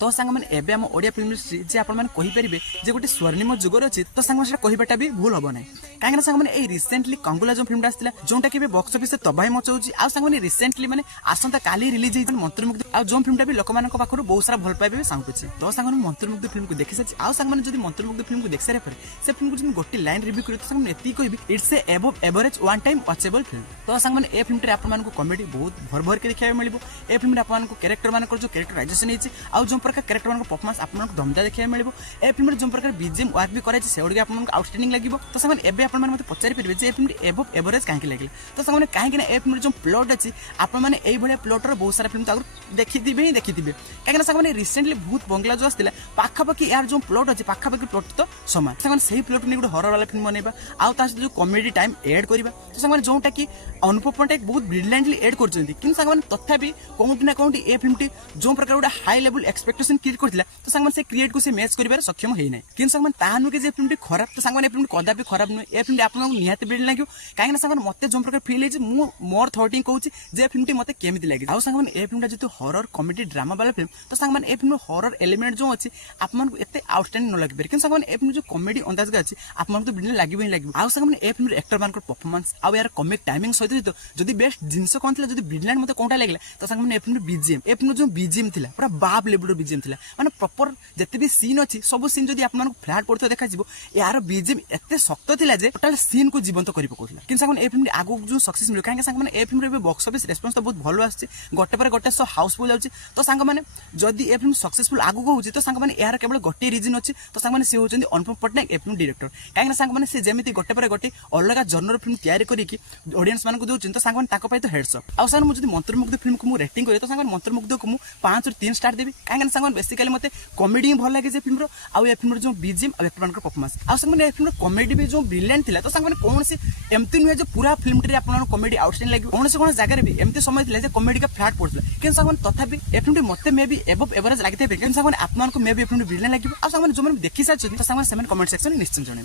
तो सांग मैंने एबे हम ओडिया फिल्म इंडस्ट्री जे आपण माने कहि परिबे जे गोटे स्वर्णिम जुगर अछि तो सांग सेटा कहिबाटा भी भूल होबो नै काहे सांग मैंने ए रिसेंटली कंगुला जो फिल्म आस्तिला जोंटा कि बॉक्स ऑफिस से तबाही मचाउची आ सांग मैंने रिसेंटली माने आसंता काली रिलीज हेइ मंत्रमुग्ध आ जो फिल्मटा भी लोक मानक पाखरु बहुत सारा भल पाइबे साउंड अछि तो सांग मैंने मंत्रमुग्ध फिल्म को देखि सछि आ सांग मैंने जदी मंत्रमुग्ध फिल्म को देख सारे पर से फिल्म को जदी गोटे लाइन रिव्यू करि तो सांग मैंने एति कहिबी it's a above average one time watchable film तो सांग मैंने ए फिल्म रे आपण मानक कॉमेडी बहुत भर भर के देखिया मिलिबो ए फिल्म रे आपण मानक कैरेक्टर मानक जो कैरेक्टराइजेशन हेछि आ जो प्रकार कैरेक्टर मानक परफॉर्मेंस आपण मानक दमदा देखिया मिलिबो ए फिल्म रे जो प्रकार बीजीएम वर्क भी कराइ छै सेउडी आपण मानक आउटस्टैंडिंग लागिबो तो सांग मैंने एबे आपण माने मते पचारि परिबे जे ए फिल्म रे अबव एवरेज काहे के लागिला तो सांग मैंने काहे कि ए फिल्म रे जो प्लॉट अछि आपण माने एई भले प्लॉट रे बहुत सारा फिल्म तो देखिथिबे काहे सांग मैंने रिसेंटली भूत बंगला जो आस्तिला पाखा पाखी यार जो प्लॉट अछि पाखा पाखी प्लॉट तो समान सांग मैंने सेही प्लॉट ने गुड हॉरर वाला फिल्म बनेबा आ ता जो कॉमेडी टाइम ऐड करबा तो सांग मैंने जोटा कि अनुपम पटेल बहुत ब्रिलियंटली ऐड करछन्ती किन सांग मैंने तथापि कोउटी ना कोउटी ए फिल्म टी जो प्रकार good high level expectation create करथिला तो सांग मैंने से क्रिएट को से मैच करिबार सक्षम हेइ नै किन सांग मैंने तानु के जे फिल्म टी खराब तो सांग मैंने फिल्म कदापि खराब नै ए फिल्म आपन निहाते बिल लागियो काहे ना सांग मैंने मते जो प्रकार फील हेइ मु मोर थॉटिंग कहूची जे फिल्म टी मते केमिति लागी आ सांग मैंने ए फिल्म टा जेतु हॉरर कॉमेडी ड्रामा वाला फिल्म तो सांग मैंने ए फिल्म हॉरर एलिमेंट जो अछि आपन एते आउटस्टैंडिंग न लागिबे किन सांग मैंने ए फिल्म जो कॉमेडी अंदाज के अछि आपन तो बिल लागिबे ही लागिबो आ सांग मैंने ए फिल्म एक्टर मान को परफॉर्मेंस आ यार कॉमिक टाइमिंग सहित जदी बेस्ट जिंस कोन थिला जदी ब्रिलियंट मते कोनटा लागला तो सांग मैंने ए फिल्म बीजीएम ए फिल्म जो बीजीएम थिला पूरा बाप लेवल बीजीएम थिला माने प्रॉपर जते भी सीन अछि सब सीन जदी आपन को फ्लैट पड़तो देखा जिवो यार बीजीएम एते शक्त थिला जे टोटल सीन को जीवंत करि पकोला किन सांग मैंने ए फिल्म आगो जो सक्सेस मिलो काहे सांग मैंने ए फिल्म रे बॉक्स ऑफिस रेस्पॉन्स तो बहुत भलो आछे गोटे पर गोटे सो हाउसफुल जाउची तो सांग मैंने जदी ए फिल्म सक्सेसफुल आगो होउची तो सांग मैंने यार केवल गोटे रीजन अछि तो सांग मैंने से होचंदी अनुपम पटनायक ए फिल्म डायरेक्टर काहे सांग मैंने से जेमिति गोटे पर गोटे अलग जर्नर फिल्म तैयारी करी कि ऑडियंस मान को दोचन तो सांग मैंने ताको पय तो हेड्स अप आ सांग मु जदी मंत्रमुग्ध फिल्म को मु रेटिंग करे तो सांग मैंने मंत्रमुग्ध को मु 5 और 3 स्टार देबी काहे सांग मैंने बेसिकली मते कॉमेडी भल लागे जे फिल्म रो आ ए फिल्म रो जो बीजीएम आ एक्टर मान को परफॉर्मेंस आ सांग मैंने ए फिल्म रो कॉमेडी भी जो ब्रिलियंट थिला तो सांग मैंने कोन से एमती नुए जो पूरा फिल्म रे आपन कॉमेडी आउटस्टैंडिंग लागे कोन से जगह रे भी एमती समय थिला जे कॉमेडी का फ्लैट पड़थला केन सांग मैंने तथापि ए फिल्म मते मे भी एबव एवरेज लागिते केन सांग मैंने आपन को मे भी ए फिल्म ब्रिलियंट लागिबो आ सांग मैंने जो मैंने देखि साचो तो सांग मैंने कमेंट सेक्शन निश्चित जणे।